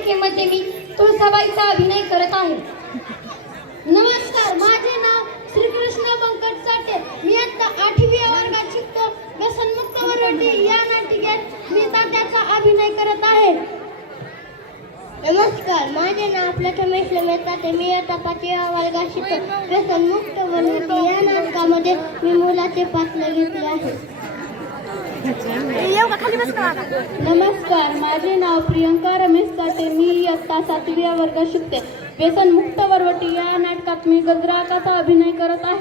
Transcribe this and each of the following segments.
मालिकेमध्ये मी तुळसाबाईचा अभिनय करत आहे. नमस्कार माझे नाव श्रीकृष्ण पंकज साठे. मी आता आठवी वर्गात शिकतो. व्यसनमुक्त वरवटी या नाटिकेत मी तात्याचा अभिनय करत आहे. नमस्कार माझे नाव प्रथमेश मेहता मी आता पाचव्या वर्गात शिकतो. व्यसनमुक्त वरवटी या नाटकामध्ये मी मुलाचे पात्र घेतले आहे. नमस्कार माझे नाव प्रियंका रमेश साठे. मी इयत्ता सातव्या वर्गात शिकते. व्यसन मुक्त वरवटी या नाटकात मी गजराकाचा अभिनय करत आहे.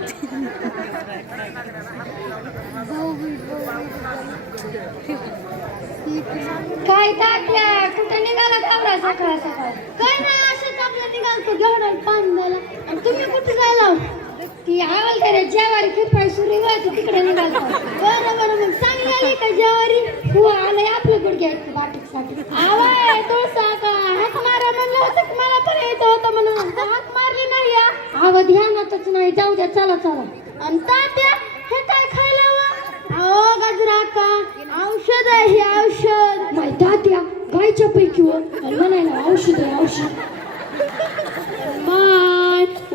काय तात्या कुठे निघाला गावरा सकाळ सकाळ? काय नाही असंच आपलं निघालतो घेवडाल पाणी झाला. आणि तुम्ही कुठे जायला? ती आवल करे जेवारी किरपाय सुरू व्हायचं तिकडे बरं बरं मग चांगली आली का जेवारी हो आलंय आपलं गुडघ्याचं बाटीसाठी आवाय तुळसा का हाक मारा म्हणलं होतं मला पण यायचं होतं म्हणून. हाक मारली नाही या अगं ध्यानातच नाही. जाऊ द्या चला चला. आणि तात्या हे काय खायला अहो गजरा का? औषध आहे हे औषध. नाही तात्या गायच्या पैकी हो. म्हणायला औषध आहे औषध. माय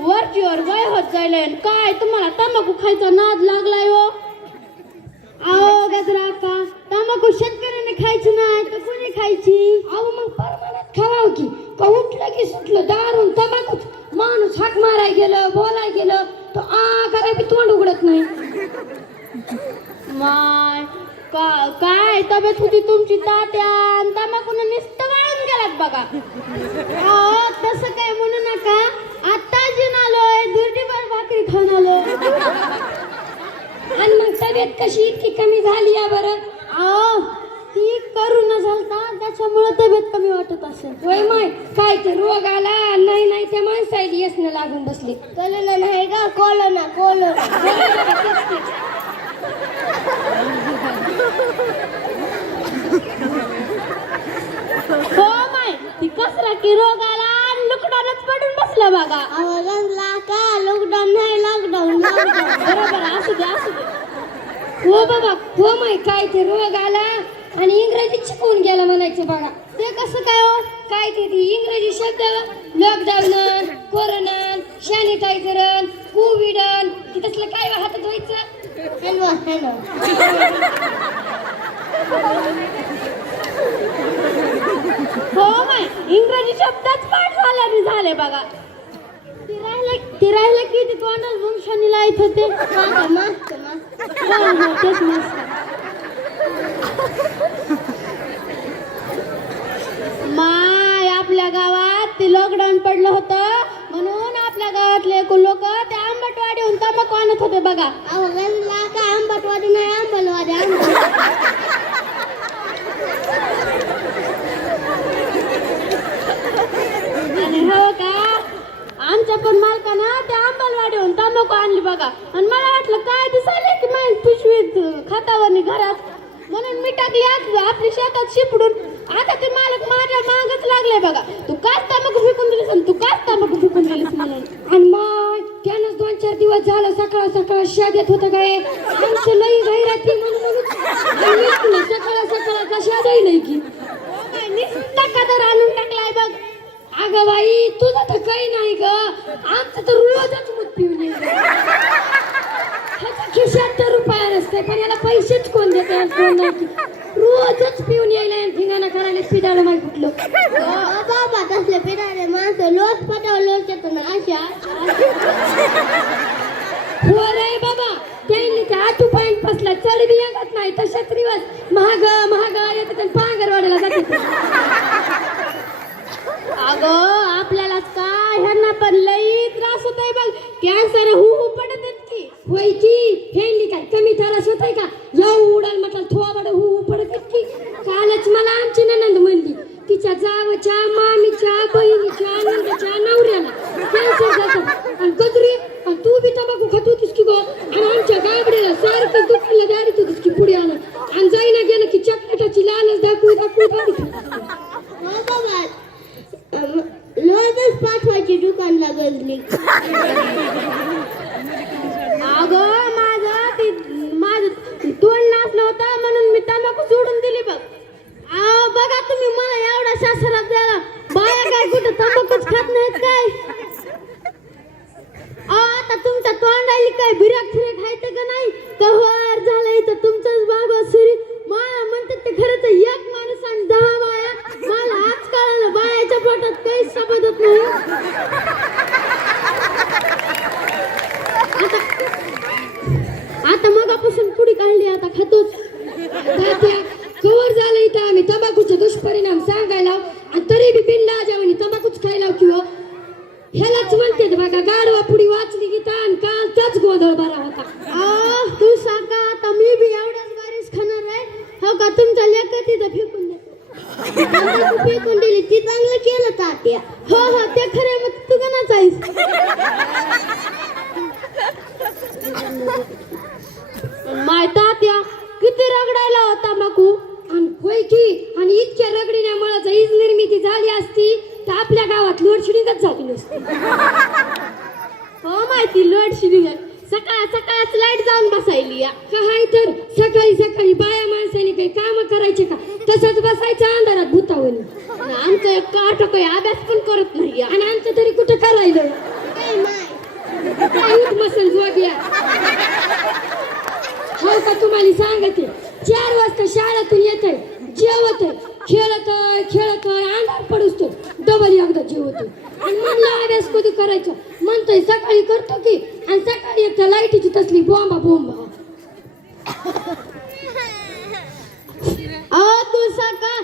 वरचीवर वय होत जायला काय? तुम्हाला तंबाखू खायचा नाद लागलाय हो. आओ गजरा का तंबाखू शेतकऱ्याने खायची नाही तर कोणी खायची? अहो मग परमानात खावा की? का उठलं की सुटलं दारून तंबाखू माणूस हाक माराय गेलं बोलाय गेलं तर आ कराय बी तोंड उघडत नाही. माय का काय तब्येत होती तुमची? तात्या आणि तंबाखून नुसतं वाळून गेलात बघा. अहो तसं काय म्हणू नका. आलोय दुर्डीभर भाकरी खाऊन आलो. आणि मग तब्येत कशी इतकी कमी झाली या बरं? अहो ती करून झालता त्याच्यामुळे तब्येत कमी वाटत असेल. होय माय काय ते रोग आला नाही नाही त्या माणसाला येसनं लागून बसले. कळलं नाही का कोलोना कोलोना. हो माय ती कसरा की रोग आला बसला बघा आवाजांना का? लॉकडाऊन नाही लॉकडाऊन बरोबर असू दे असू दे. हो बाबा हो माय काय ते रोग आला आणि इंग्रजीत शिकवून गेला म्हणायचं बघा ते कसं काय हो? काय ते इंग्रजी शब्द? लॉकडाऊन कोरोना सॅनिटायझर कोविड की तसलं काय हातात व्हायचं हॅलो हॅलो हो माय इंग्रजी शब्दच पाठ झाला नाही झाले बघा. ते राहिलं ते राहिलं की ते तोंडाला वंशानी लाईत होते. मस्त मस्त तेच मस्त माय आपल्या गावात ते लॉकडाऊन पडलं होतं. म्हणून आपल्या गावातले लोक ते आंबटवाडीहून तंबाखू आणत होते बघा. आंबटवाडी नाही आंबलवाडी आंबट आणि हो का आमच्या पण मालकानं त्या अंबलवाडीहून तंबाखू आणली बघा आणि मला वाटलं काय दिसायले की माझी पिशवीत खातावर घरात म्हणून मी टाकली आत- हातात शिपडून आता ते मालक माझ्या मागच लागलाय बघा. तू काच तामक फेकून दिलीस आणि तू काच तामक फेकून दिलीस म्हणून आणि मग त्यानंच दोन चार दिवस झालं सकाळ सकाळ शाद येत होतं काय? आमचं लई गैराती म्हणून म्हणून. सकाळ सकाळ शाद नाही की. हो निस्ता कदर आणून टाकलाय बघ. अगं बाई तुझं तर काही नाही ग. आमचं तर रोजच मत पिऊन खिशात तर रुपया नसते पण याला पैसेच कोण देते कोण नाही? रोजच पिऊन यायला धिंगाणा करायला पिदाळ माय कुठलं बाबा तसले पिदाळे माणसं लोट पटाव लोट येतो ना अशा. हो रे बाबा त्यांनी त्या फसला येत नाही तशाच रिवाज. महाग महाग येतात आणि पांगरवाड्याला जातात अगं आपल्याला काय ह्यांना पण लई त्रास होतोय बघ. कॅन्सर हु हु की. होय की हेंली माझी दुकानला लागली. अगं माझ माझ माझं तोंड नाचलं होतं म्हणून मी तंबाखू सोडून दिली बघ. बघा तुम्ही मला एवढा सासरा द्याला बाया काय कुठं तंबाखूच खात नाहीत काय? आता तुमच्या तोंडाली काय बिराक फिराक खायचं का नाही? कहर झालंय तर तुमचाच बाबा सुरी? मला म्हणतात ते खरंच एक माणूस आणि दहा बाया. मला आज काळाला बायाच्या पोटात काही समजत नाही आता मगापासून पुढी काढली आता खातोच. कवर झालं इथं आम्ही तंबाखूचे दुष्परिणाम सांगायला आणि तरी बी बिनला जावणी तंबाखूच खायला किंवा ह्यालाच म्हणते बघा गाडवा पुढी वाचली की आणि कालचाच गोंधळ बरा होता. तू सांगा आता मी बी एवढ्याच बारीस खाणार आहे. हो का तुमच्या लेकर तिथं फेकून दे फेकून दिली ती चांगलं केलं तात्या हो हो ते खरं मग तू गणाच आहेस माय त्या किती रगडायला होता तंबाखू आणि होय की आणि इतक्या रगडीण्यामुळे जर वीज निर्मिती झाली असती तर आपल्या गावात लोडशेडिंगच झाली नसती. हो माहिती लोडशेडिंग सकाळ सकाळच लाइट जाऊन बसायली या. काय तर सकाळी सकाळी बाया माणसाने काही काम करायचे का? तसंच बसायचं अंधारात भूतावणी आमचं एक काट काही अभ्यास पण करत नाही या आणि आमचं तरी कुठं करायलं काय नाही काय उठ मसल जोग्या हो का? तुम्हाला सांगते. चार वाजता शाळेतून येत जेवत आहे खेळत खेळत अंधार पडूसतो डबल एकदा जेवतो आणि म्हणलं अभ्यास कधी करायचं? म्हणतोय सकाळी करतो की. आणि सकाळी एकदा लाईटीची तसली बोंबा बोंबा. अहो तू सका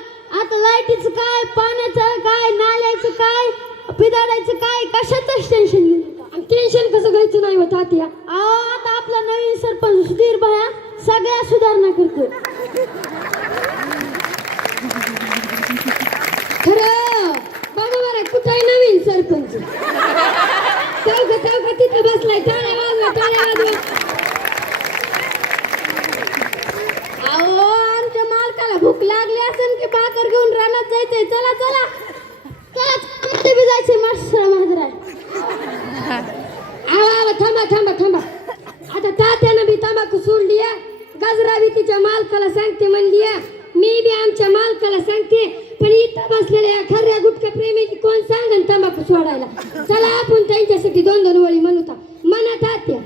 आता लाईटीचं काय पाण्याचं काय नाल्याचं काय पिदाडायचं काय कशाच टेन्शन टेन्शन कसं घ्यायचं नाही होत आत्या आपला नवीन सरपंच सुधीर भाया सगळ्या सुधारणा करतो खरं बाबा बरं कुठं आहे नवीन सरपंच. चौक चौक तिथे बसलाय टाळ्या वाजवा टाळ्या वाजवा अहो आमच्या मालकाला भूक लागली असेल की भाकर घेऊन रानात जायचंय. चला चला. चला बी जायचंय मास्टर महाराज थांबा थांबा थांबा. तात्यानं बी तंबाखू सोडली गजरा बी तिच्या मालकाला सांगते म्हणली मी बी आमच्या मालकाला सांगते पण इथं बसलेल्या या खऱ्या गुटका प्रेमी कोण सांगन तंबाखू सोडायला? चला आपण त्यांच्यासाठी दोन दोन वळी म्हणूता म्हणा तात्या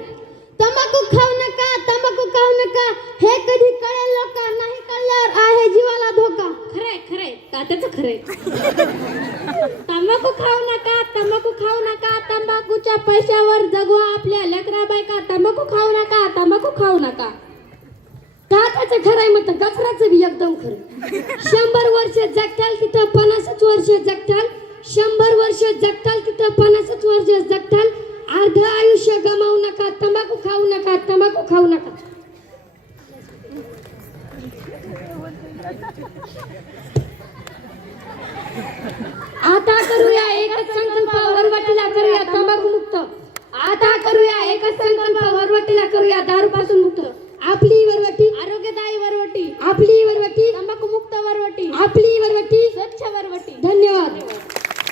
तंबाखू खाऊ नका तंबाखू खाऊ नका हे कधी कळेल लोक नाही कळल्यावर आहे जीवाला धोका खरंय खरंय तात्याचं खरंय तंबाखू खाऊ नका तंबाखू खाऊ नका तंबाखूच्या पैशावर जगवा आपल्या लेकरा बायका. तंबाखू खाऊ नका तंबाखू खाऊ नका. तात्याचं खरंय म्हणतं गजराचं बी एकदम खरं शंभर वर्ष जगताल तिथं पन्नासच वर्ष जगताल शंभर वर्ष जगताल तिथं पन्नासच वर्ष जगताल अर्ध आयुष्य गमावू नका तंबाखू खाऊ नका तंबाखू खाऊ नका आता करूया एकच संकल्प वरवटीला करूया तंबाखू मुक्त. आता करूया एकच संकल्प वरवटीला करूया दारू पासून मुक्त. आपली वरवटी आरोग्यदायी वरवटी. आपली वरवटी तंबाखू मुक्त वरवटी. आपली वरवटी. स्वच्छ वरवटी. धन्यवाद.